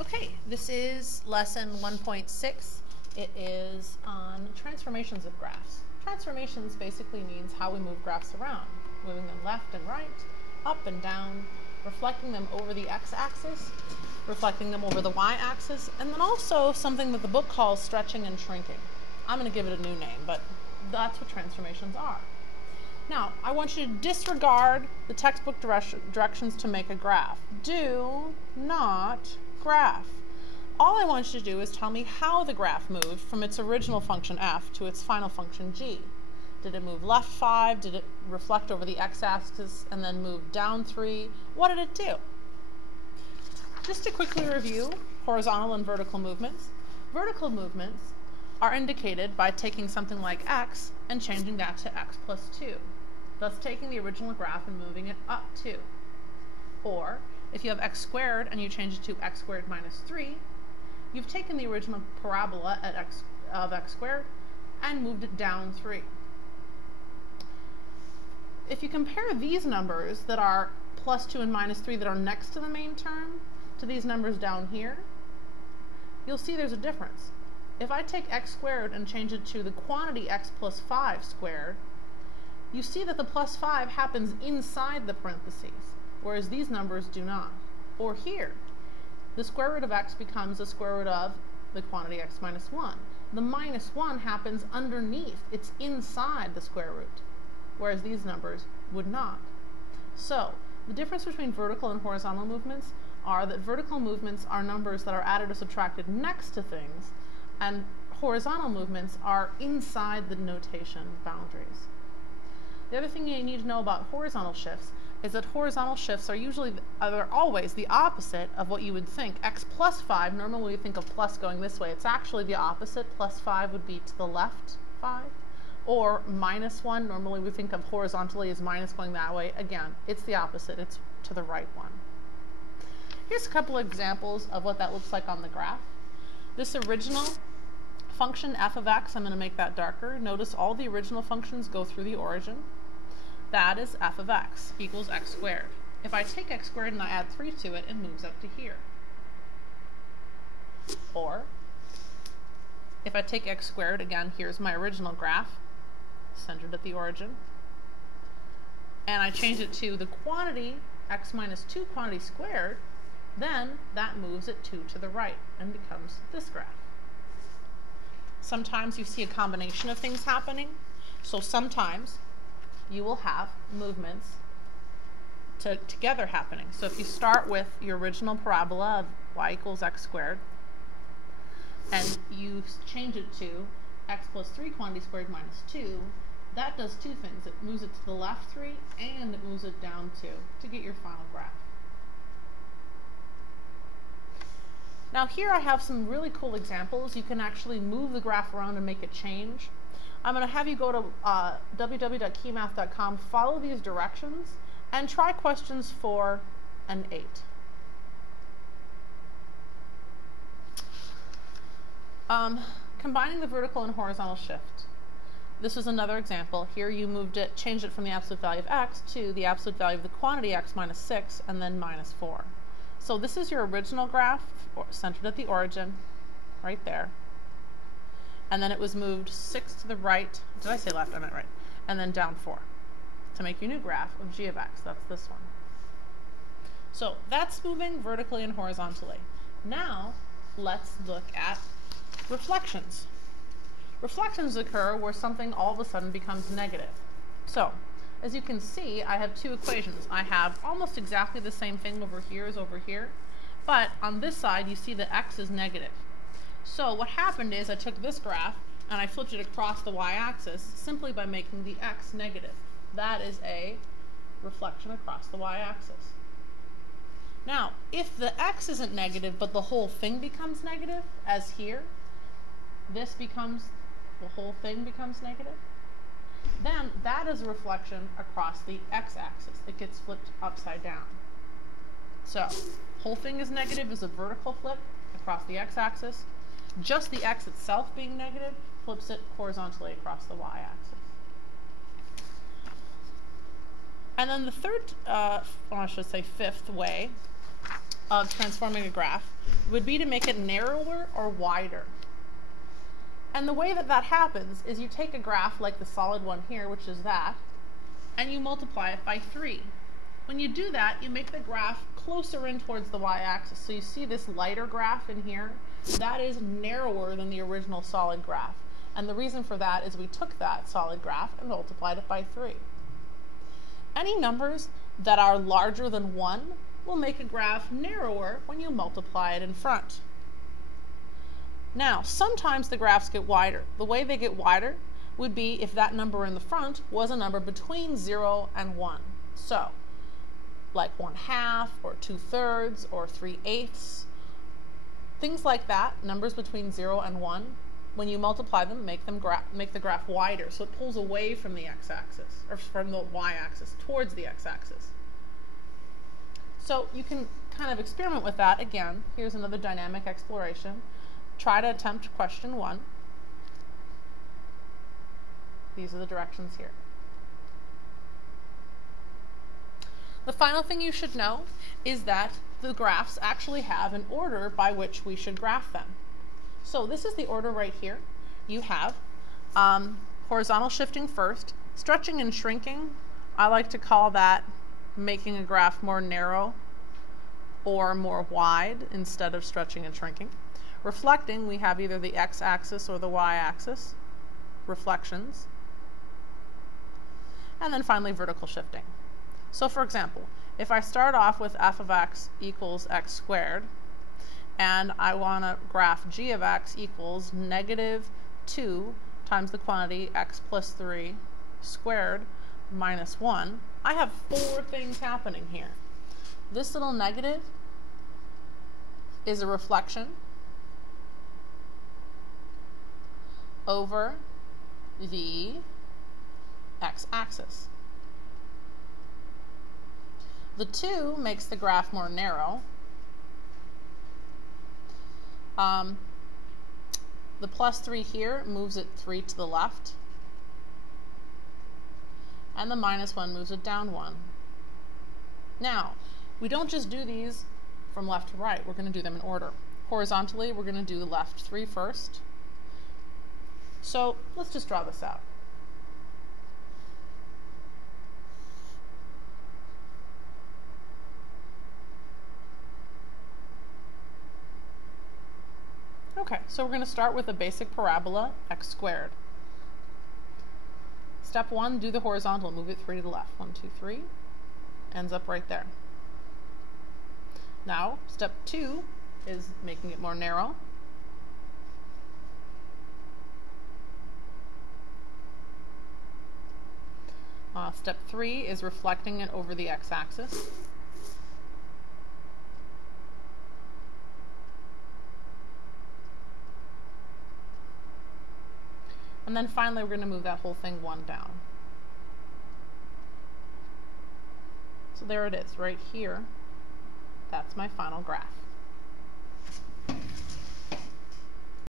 Okay, this is lesson 1.6. It is on transformations of graphs. Transformations basically means how we move graphs around, moving them left and right, up and down, reflecting them over the x-axis, reflecting them over the y-axis, and then also something that the book calls stretching and shrinking. I'm going to give it a new name, but that's what transformations are. Now, I want you to disregard the textbook directions to make a graph. Do not graph. All I want you to do is tell me how the graph moved from its original function f to its final function g. Did it move left 5? Did it reflect over the x-axis and then move down 3? What did it do? Just to quickly review horizontal and vertical movements. Vertical movements are indicated by taking something like x and changing that to x plus 2. Thus taking the original graph and moving it up 2. Or, if you have x squared and you change it to x squared minus 3, you've taken the original parabola at x squared and moved it down 3. If you compare these numbers that are plus 2 and minus 3 that are next to the main term to these numbers down here, you'll see there's a difference. If I take x squared and change it to the quantity x plus 5 squared, you see that the plus 5 happens inside the parentheses, whereas these numbers do not. Or here, the square root of x becomes the square root of the quantity x minus 1. The minus 1 happens underneath. It's inside the square root, whereas these numbers would not. So, the difference between vertical and horizontal movements are that vertical movements are numbers that are added or subtracted next to things, and horizontal movements are inside the notation boundaries. The other thing you need to know about horizontal shifts is that horizontal shifts are always the opposite of what you would think. X plus 5, normally we think of plus going this way. It's actually the opposite. Plus 5 would be to the left 5. Or minus 1, normally we think of horizontally as minus going that way. Again, it's the opposite. It's to the right one. Here's a couple of examples of what that looks like on the graph. This original function f of x, I'm going to make that darker. Notice all the original functions go through the origin. That is f of x equals x squared. If I take x squared and I add 3 to it, it moves up to here. Or, if I take x squared, again, here's my original graph, centered at the origin, and I change it to the quantity x minus 2 quantity squared, then that moves it 2 to the right and becomes this graph. Sometimes you see a combination of things happening. So sometimes you will have movements together happening. So if you start with your original parabola of y equals x squared, and you change it to x plus 3 quantity squared minus 2, that does two things. It moves it to the left 3 and it moves it down 2 to get your final graph. Now here I have some really cool examples. You can actually move the graph around and make it change. I'm going to have you go to www.keymath.com, follow these directions, and try questions 4 and 8. Combining the vertical and horizontal shift. This is another example. Here you changed it from the absolute value of x to the absolute value of the quantity x minus 6 and then minus 4. So this is your original graph, centered at the origin, right there. And then it was moved 6 to the right. Did I say left? I meant right. And then down 4 to make your new graph of g of x. That's this one. So that's moving vertically and horizontally. Now let's look at reflections. Reflections occur where something all of a sudden becomes negative. So, as you can see, I have two equations. I have almost exactly the same thing over here as over here, but on this side you see that x is negative. So what happened is I took this graph and I flipped it across the y-axis simply by making the x negative. That is a reflection across the y-axis. Now, if the x isn't negative but the whole thing becomes negative, as here, the whole thing becomes negative, then that is a reflection across the x-axis. It gets flipped upside down. So, whole thing is negative is a vertical flip across the x-axis. Just the x itself being negative flips it horizontally across the y-axis. And then the third, or I should say fifth way of transforming a graph would be to make it narrower or wider. And the way that that happens is you take a graph like the solid one here, which is that, and you multiply it by 3. When you do that, you make the graph closer in towards the y-axis. So you see this lighter graph in here? That is narrower than the original solid graph. And the reason for that is we took that solid graph and multiplied it by 3. Any numbers that are larger than 1 will make a graph narrower when you multiply it in front. Now, sometimes the graphs get wider. The way they get wider would be if that number in the front was a number between 0 and 1. So, like 1/2 or 2/3 or 3/8. Things like that, numbers between 0 and 1, when you multiply them, make the graph wider, so it pulls away from the x-axis, or from the y-axis, towards the x-axis. So you can kind of experiment with that. Again, here's another dynamic exploration. Try to attempt question 1. These are the directions here. The final thing you should know is that the graphs actually have an order by which we should graph them. So this is the order right here. You have horizontal shifting first, stretching and shrinking. I like to call that making a graph more narrow or more wide instead of stretching and shrinking. Reflecting, we have either the x-axis or the y-axis, reflections. And then finally vertical shifting. So for example, if I start off with f of x equals x squared, and I want to graph g of x equals -2 times the quantity x plus 3 squared minus 1, I have 4 things happening here. This little negative is a reflection over the x-axis. The 2 makes the graph more narrow. The plus 3 here moves it 3 to the left. And the minus 1 moves it down 1. Now, we don't just do these from left to right. We're going to do them in order. Horizontally, we're going to do left 3 first. So let's just draw this out. Okay, so we're going to start with a basic parabola, x squared. Step 1, do the horizontal, move it 3 to the left. 1, 2, 3, ends up right there. Now, step 2 is making it more narrow. Step 3 is reflecting it over the x-axis. And then finally, we're going to move that whole thing 1 down. So there it is, right here. That's my final graph.